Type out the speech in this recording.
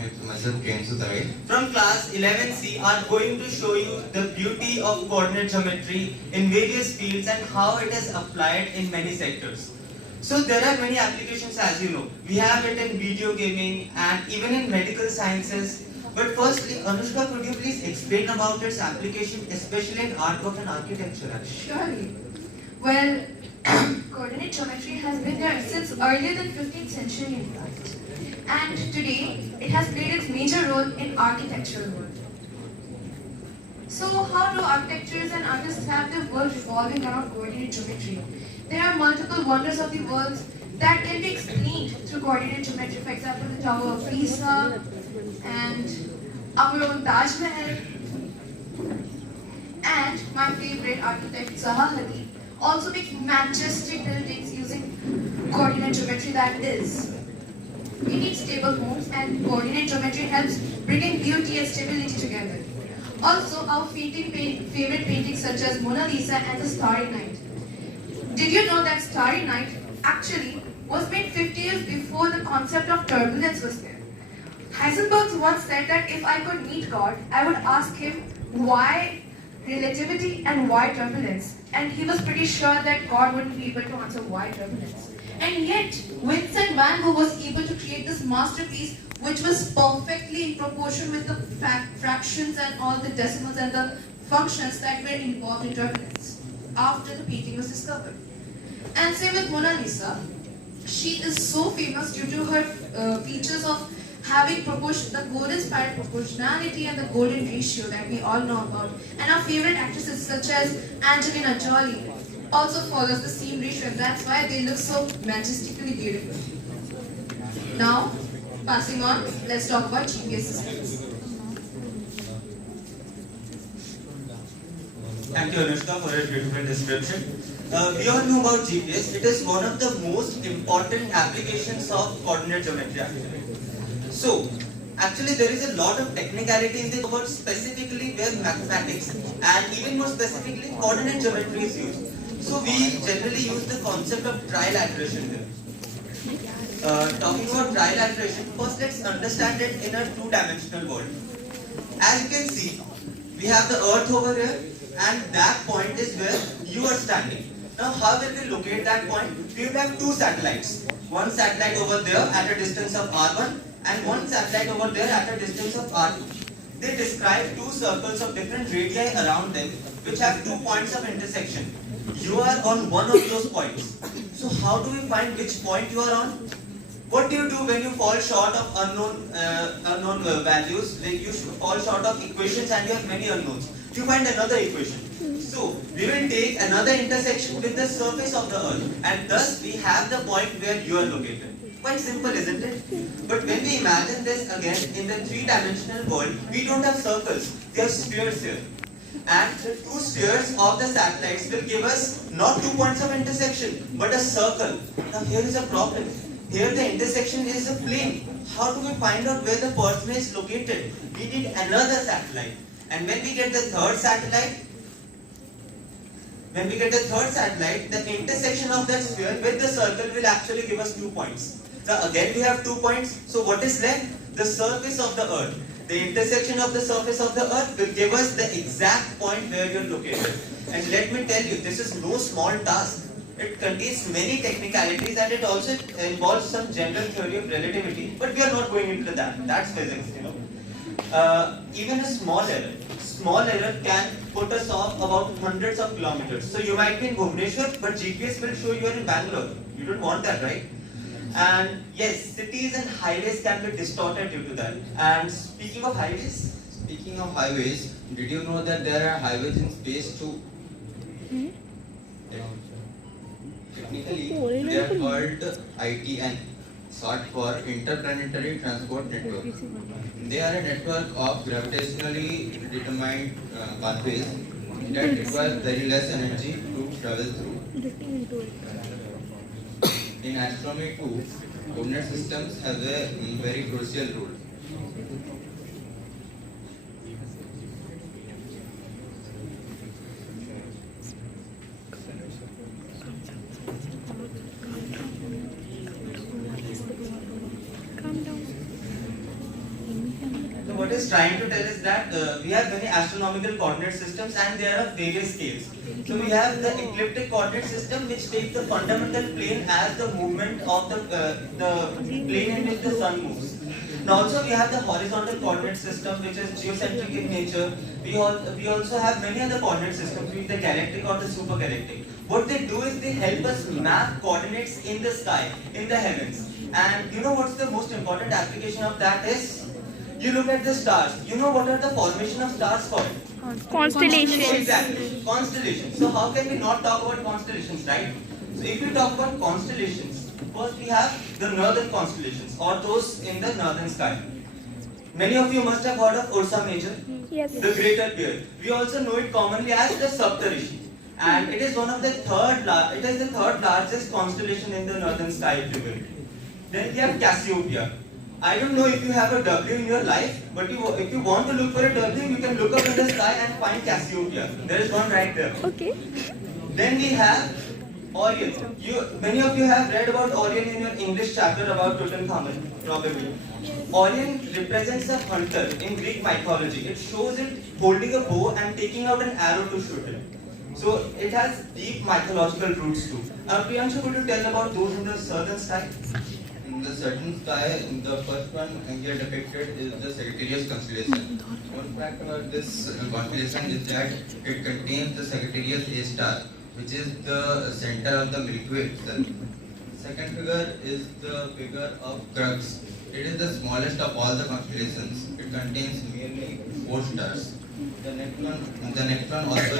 Myself, from class 11C are going to show you the beauty of coordinate geometry in various fields and how it is applied in many sectors. So there are many applications, as you know. We have it in video gaming and even in medical sciences. But firstly, Anushka, could you please explain about its application, especially in artwork and architecture? Surely. Well, coordinate geometry has been there since earlier than 15th century in fact. And today, it has played its major role in architectural world. So how do architectures and artists have the world revolving around coordinate geometry? There are multiple wonders of the world that can be explained through coordinate geometry. For example, the Tower of Pisa and our own Taj Mahal. And my favorite architect, Zaha Hadid, also makes majestic buildings using coordinate geometry, that is. We need stable homes, and coordinate geometry helps bringing beauty and stability together. Also, our favorite paintings such as Mona Lisa and the Starry Night. Did you know that Starry Night actually was made 50 years before the concept of turbulence was there? Heisenberg once said that if I could meet God, I would ask him why relativity and why turbulence. And he was pretty sure that God wouldn't be able to answer why turbulence. And yet, Vincent van Gogh was able to create this masterpiece which was perfectly in proportion with the fractions and all the decimals and the functions that were involved in turbulence after the painting was discovered. And same with Mona Lisa. She is so famous due to her features of having the golden spiral proportionality and the golden ratio that we all know about. And our favorite actresses such as Angelina Jolie also follows the same ratio, and that's why they look so majestically beautiful. Now, passing on, let's talk about GPS systems. Thank you, Anushka, for your beautiful description. We all know about GPS. It is one of the most important applications of coordinate geometry actually. So, actually there is a lot of technicality in this about specifically where mathematics and even more specifically coordinate geometry is used. So we generally use the concept of trilateration here. Talking about trilateration, first let's understand it in a two-dimensional world. As you can see, we have the earth over here and that point is where you are standing. Now how will we locate that point? We will have two satellites. One satellite over there at a distance of r1 and one satellite over there at a distance of r2. They describe two circles of different radii around them which have 2 points of intersection. You are on one of those points. So how do we find which point you are on? What do you do when you fall short of unknown values? Like you fall short of equations and you have many unknowns. You find another equation. So we will take another intersection with the surface of the earth and thus we have the point where you are located. Quite simple, isn't it? But when we imagine this again in the three-dimensional world, we don't have circles. They are spheres here. And the two spheres of the satellites will give us not 2 points of intersection, but a circle. Now here is a problem. Here the intersection is a plane. How do we find out where the person is located? We need another satellite. And when we get the third satellite, the intersection of that sphere with the circle will actually give us 2 points. So again we have 2 points. So what is left? The surface of the earth. The intersection of the surface of the earth will give us the exact point where you are located. And let me tell you, this is no small task. It contains many technicalities and it also involves some general theory of relativity. But we are not going into that. That's physics, you know. Even a small error can put us off about hundreds of kilometers. So you might be in Bhubaneswar, but GPS will show you are in Bangalore. You don't want that, right? And yes, cities and highways can be distorted due to that. And speaking of highways, did you know that there are highways in space too? Technically, they are called ITN, short for Interplanetary Transport Network. They are a network of gravitationally determined pathways that require very less energy to travel through. In astronomy too, coordinate systems have a very crucial role. what it's trying to tell is that we have many astronomical coordinate systems and they are of various scales. So we have the ecliptic coordinate system which takes the fundamental plane as the movement of the plane in which the sun moves. And also we have the horizontal coordinate system which is geocentric in nature. We also have many other coordinate systems, be it the galactic or the supergalactic. What they do is they help us map coordinates in the sky, in the heavens. And you know what's the most important application of that is? You look at the stars. You know what are the formation of stars called? Constellations. Exactly, constellations. So how can we not talk about constellations, right? So if we talk about constellations, first we have the northern constellations or those in the northern sky. Many of you must have heard of Ursa Major, Yes. the Greater Bear. We also know it commonly as the Saptarishi, and it is one of the third largest constellation in the northern sky, if you will. Then we have Cassiopeia. I don't know if you have a W in your life, but if you want to look for a W, you can look up in the sky and find Cassiopeia. There is one right there. Okay. Then we have Orion. Many of you have read about Orion in your English chapter about Tutankhamun, probably. Orion represents a hunter in Greek mythology. It shows it holding a bow and taking out an arrow to shoot it. So it has deep mythological roots too. Priyanshu, could you tell about those in the southern sky? In the southern sky, the first one here depicted is the Sagittarius constellation. One fact about this constellation is that it contains the Sagittarius A star, which is the center of the Milky Way itself. Second figure is the figure of Crux. It is the smallest of all the constellations. It contains merely 4 stars. The next one also